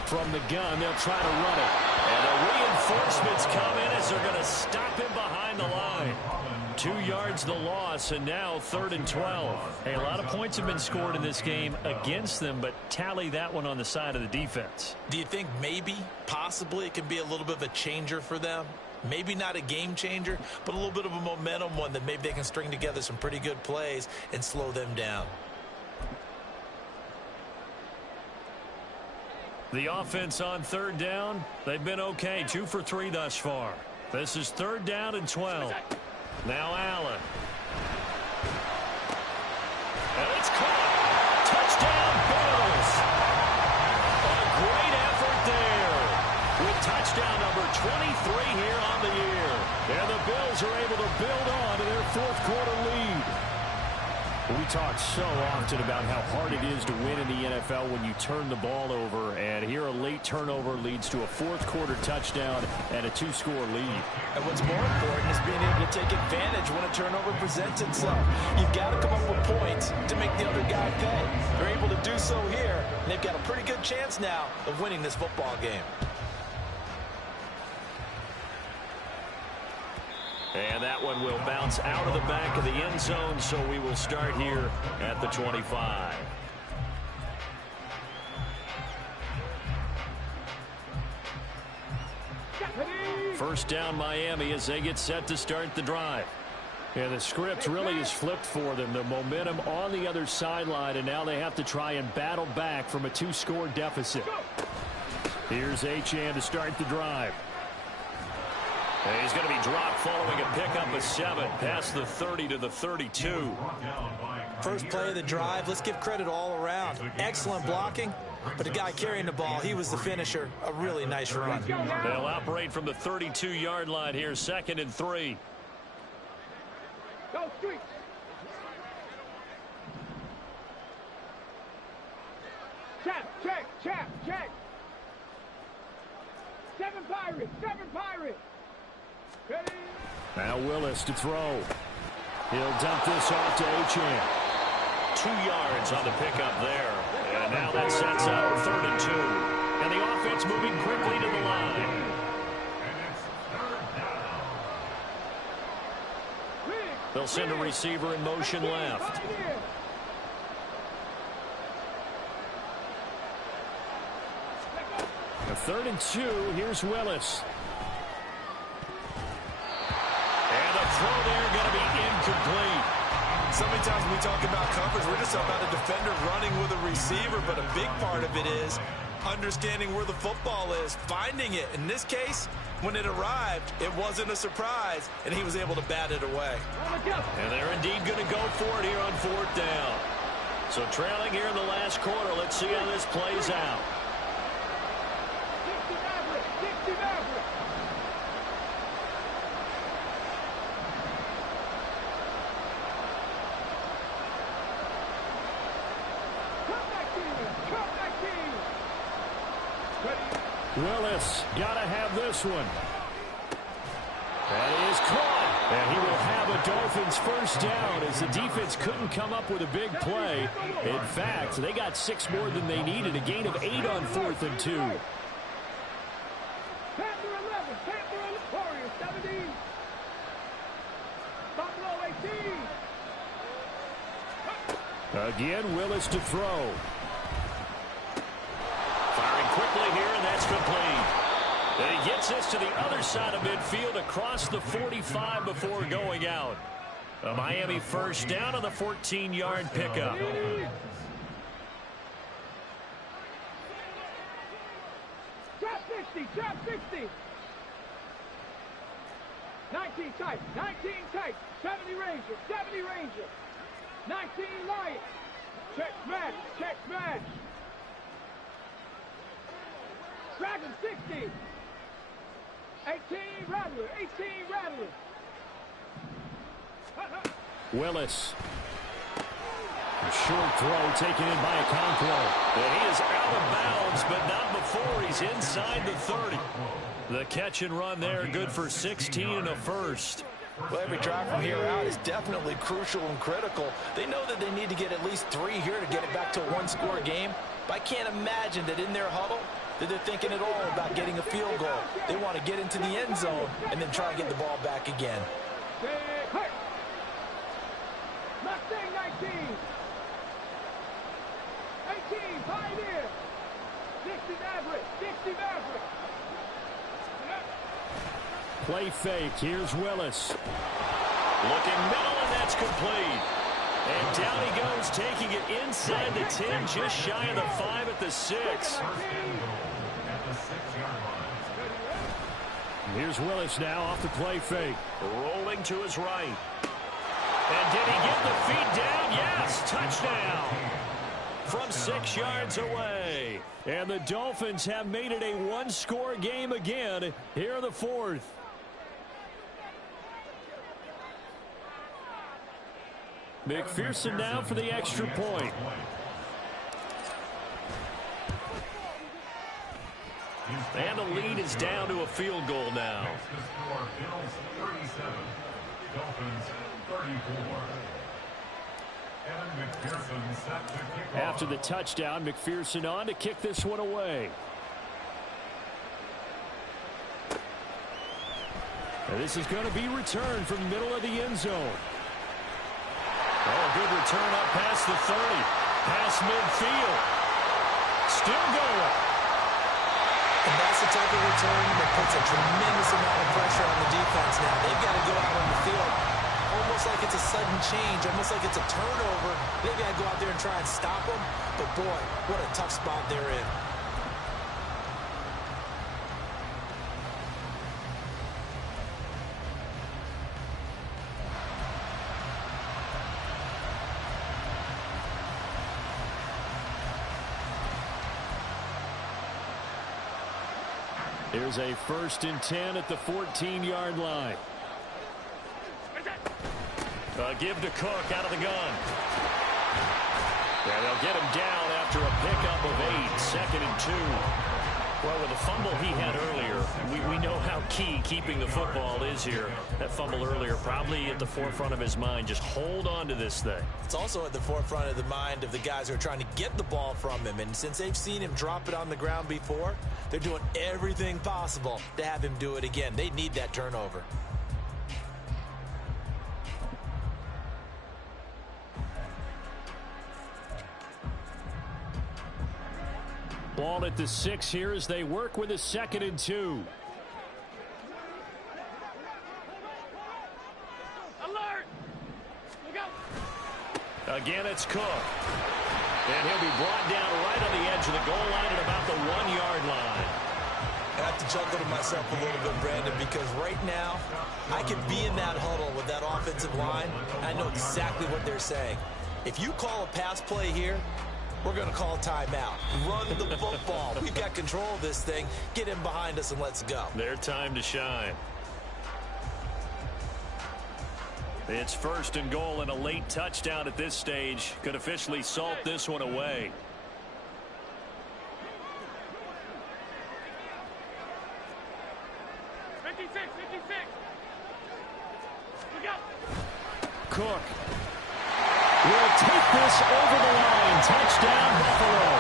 From the gun, they'll try to run it. And the reinforcements come in as they're going to stop him behind the line. 2 yards the loss, and now 3rd and 12. Hey, a lot of points have been scored in this game against them, but tally that one on the side of the defense. Do you think maybe, possibly, it can be a little bit of a changer for them? Maybe not a game changer, but a little bit of a momentum one that maybe they can string together some pretty good plays and slow them down. The offense on 3rd down, they've been okay, 2 for 3 thus far. This is 3rd down and 12. Now Allen. And it's caught. Touchdown, Bills. A great effort there. With touchdown number 23 here on the year. And the Bills are able to build on to their 4th quarter lead. We talk so often about how hard it is to win in the NFL when you turn the ball over, and here a late turnover leads to a 4th quarter touchdown and a 2-score lead. And what's more important is being able to take advantage when a turnover presents itself. You've got to come up with points to make the other guy pay. They're able to do so here, and they've got a pretty good chance now of winning this football game. And that one will bounce out of the back of the end zone, so we will start here at the 25. First down Miami as they get set to start the drive. And the script really is flipped for them. The momentum on the other sideline, and now they have to try and battle back from a 2-score deficit. Here's Achane to start the drive. And he's going to be dropped following a pickup of 7 past the 30 to the 32. First play of the drive, let's give credit all around. Excellent blocking, but the guy carrying the ball, he was the finisher. A really nice run. They'll operate from the 32-yard line here, 2nd and 3. Go street. Check. 7 Pirates. Ready? Now Willis to throw. He'll dump this off to Achane. 2 yards on the pickup there. And now that sets up 3rd and 2. And the offense moving quickly to the line. They'll send a receiver in motion left. A 3rd and 2. Here's Willis. And the throw there going to be incomplete. So many times when we talk about coverage, we're just talking about a defender running with a receiver, but a big part of it is understanding where the football is, finding it. In this case, when it arrived, it wasn't a surprise, and he was able to bat it away. And they're indeed going to go for it here on 4th down. So trailing here in the last quarter, let's see how this plays out. Willis got to have this one. That is caught. And he will have a Dolphins first down as the defense couldn't come up with a big play. In fact, they got 6 more than they needed. A gain of 8 on 4th and 2. Warriors 17. Buffalo 18. Again, Willis to throw. Firing quickly here, and that's complete. And he gets this to the other side of midfield across the 45 before going out. A Miami first down on the 14-yard pickup. Trap 60. 19 tight, 19 tight, 70 Ranger, 70 Ranger, 19 Lion, check smash, check smash. Dragon 60, 18 Rattler, 18 Rattler. Willis. A short throw taken in by Okonkwo. And he is out of bounds, but not before he's inside the 30. The catch and run there, good for 16 and a first. Well, every drive from here out is definitely crucial and critical. They know that they need to get at least 3 here to get it back to a one-score game. But I can't imagine that in their huddle that they're thinking at all about getting a field goal. They want to get into the end zone and then try and get the ball back again. Mustang 19. 18, Pioneer. 60 Maverick, 60 Maverick. Play fake. Here's Willis. Looking middle, and that's complete. And down he goes, taking it inside the 10, just shy of the 5 at the 6. Here's Willis now off the play fake. Rolling to his right. And did he get the feet down? Yes, touchdown. From 6 yards away. And the Dolphins have made it a one-score game again here in the 4th. McPherson now for the extra point. And the lead is down to a field goal now. Bills 37, Dolphins 34. After the touchdown, McPherson on to kick this one away. And this is going to be returned from the middle of the end zone. Oh, good return up past the 30. Past midfield. Still going. And that's the type of return that puts a tremendous amount of pressure on the defense now. They've got to go out on the field almost like it's a sudden change, almost like it's a turnover. They've got to go out there and try and stop them. But, boy, what a tough spot they're in. Here's a 1st and 10 at the 14-yard line. Give to Cook out of the gun. And they'll get him down after a pickup of 8. 2nd and 2. Well, with the fumble he had earlier, we know how key keeping the football is here. That fumble earlier probably at the forefront of his mind. Just hold on to this thing. It's also at the forefront of the mind of the guys who are trying to get the ball from him. And since they've seen him drop it on the ground before, they're doing everything possible to have him do it again. They need that turnover. Ball at the 6 here as they work with a 2nd and 2. Alert! Look out! Again, it's Cook. And he'll be brought down right on the edge of the goal line at about the 1-yard line. I have to chuckle to myself a little bit, Brandon, because right now I could be in that huddle with that offensive line, and I know exactly what they're saying. If you call a pass play here, we're going to call timeout. Run the football. We've got control of this thing. Get him behind us and let's go. Their time to shine. It's 1st and goal, and a late touchdown at this stage could officially salt this one away. Cook will take this over the line. Touchdown, Buffalo.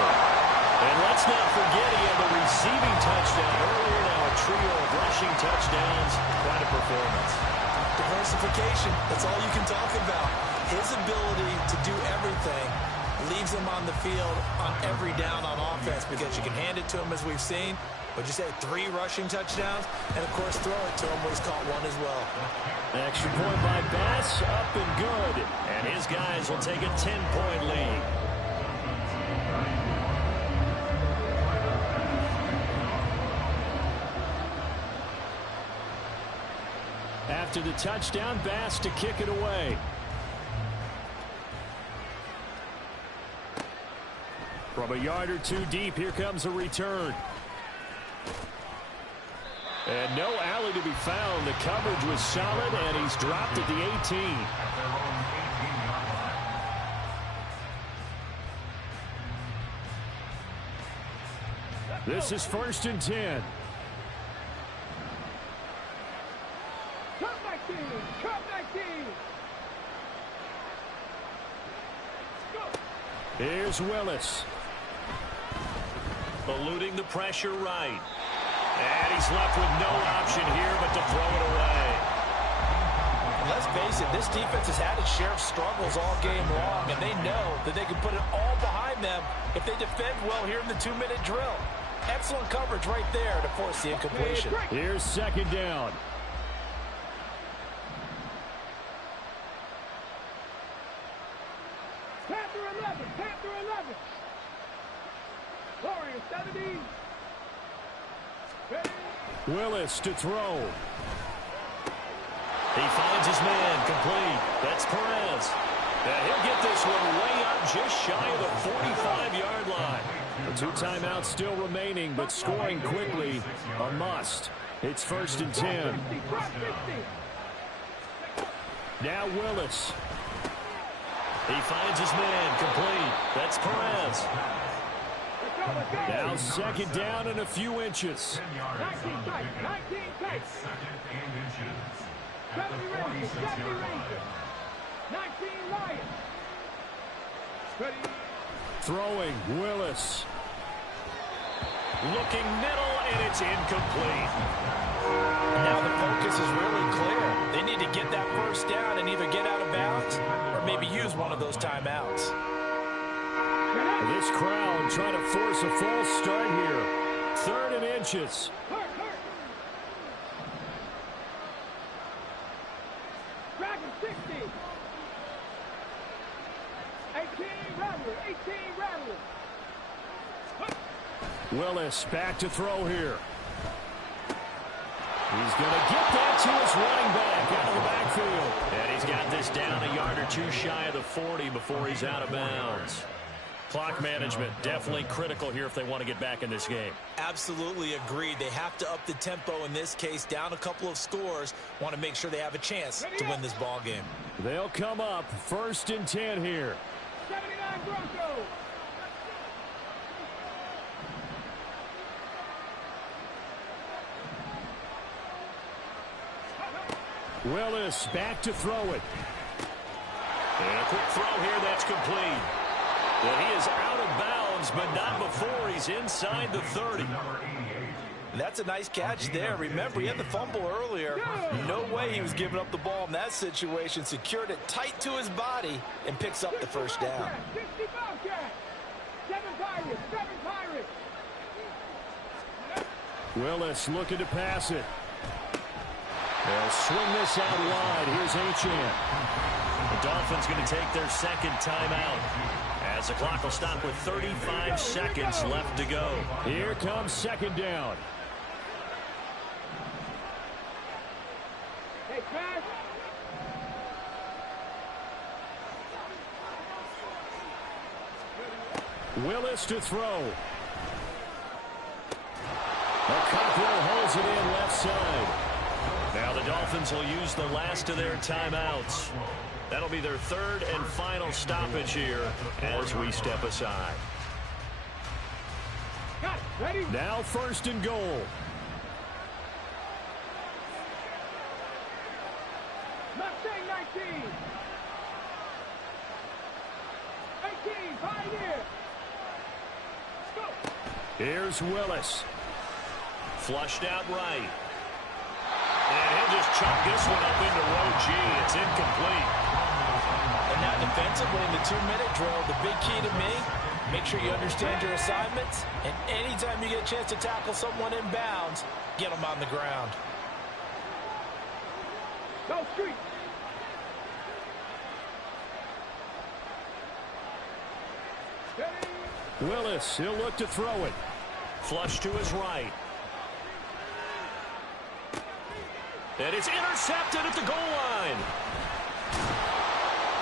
And let's not forget he had the receiving touchdown earlier. Now a trio of rushing touchdowns. Quite a performance. Diversification, that's all you can talk about. His ability to do everything leaves him on the field on every down on offense because you can hand it to him as we've seen. What'd you say, 3 rushing touchdowns? And, of course, throw it to him where he's caught 1 as well. Extra point by Bass, up and good. And his guys will take a 10-point lead. After the touchdown, Bass to kick it away. From a yard or two deep, here comes a return. And no alley to be found. The coverage was solid, and he's dropped at the 18. This is 1st and 10. Come 19! Come 19! Go! Here's Willis. Eluding the pressure right. And he's left with no option here but to throw it away. And let's face it, this defense has had its share of struggles all game long, and they know that they can put it all behind them if they defend well here in the 2-minute drill. Excellent coverage right there to force the incompletion. Here's 2nd down. Panther 11! Panther 11! Warriors 70! Ready? Willis to throw. He finds his man complete. That's Perez. And he'll get this one way up just shy of the 45-yard line. The 2 timeouts still remaining, but scoring quickly a must. It's 1st and 10. Now Willis. He finds his man complete. That's Perez. Now 2nd down and a few inches. 19 tight, 19 tight. 70 Rangers, 70 Rangers. 19 Lions. Ready? Throwing, Willis. Looking middle, and it's incomplete. Now the focus is really clear. They need to get that 1st down and either get out of bounds or maybe use one of those timeouts. This crowd trying to force a false start here. 3rd and inches. Dragon 60. 18 Rattler, 18 Rattler. Willis back to throw here. He's going to get that to his running back out of the backfield. And he's got this down a yard or two shy of the 40 before he's out of bounds. Clock management definitely critical here if they want to get back in this game. Absolutely agreed. They have to up the tempo in this case, down a couple of scores. Want to make sure they have a chance to win this ball game. They'll come up 1st and 10 here. 79 Broncos. Willis back to throw it. And a quick throw here that's complete. Well, he is out of bounds, but not before he's inside the 30. That's a nice catch there. Remember, he had the fumble earlier. No way he was giving up the ball in that situation. Secured it tight to his body and picks up the 1st down. 60 Bobcats. 7 Pirates, 7 Pirates. Willis looking to pass it. They'll swing this out wide. Here's Achane. The Dolphins going to take their 2nd timeout as the clock will stop with 35 seconds left to go. Here comes 2nd down. Hey, Crash. Willis to throw. Cockrell holds it in left side. Now the Dolphins will use the last of their timeouts. That'll be their 3rd and final stoppage here as we step aside. Got it. Ready? Now 1st and goal. Mustang 19. 18 Pioneer. Go. Here's Willis. Flushed out right. And he'll just chunk this one up into row G. It's incomplete. And now defensively in the 2-minute drill, the big key to me, make sure you understand your assignments. And anytime you get a chance to tackle someone in bounds, get them on the ground. Go street. Willis, he'll look to throw it. Flush to his right. And it's intercepted at the goal line.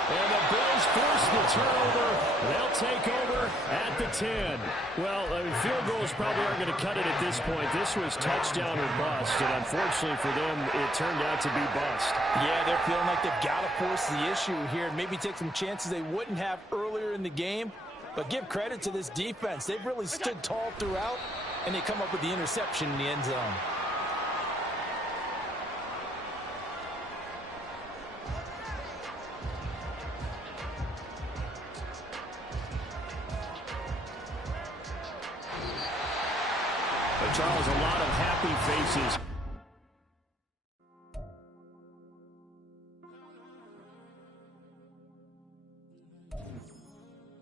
And the Bills force the turnover. They'll take over at the 10. Well, I mean, field goals probably aren't going to cut it at this point. This was touchdown or bust, and unfortunately for them, it turned out to be bust. Yeah, they're feeling like they've got to force the issue here and maybe take some chances they wouldn't have earlier in the game. But give credit to this defense. They've really stood tall throughout, and they come up with the interception in the end zone. But Charles, a lot of happy faces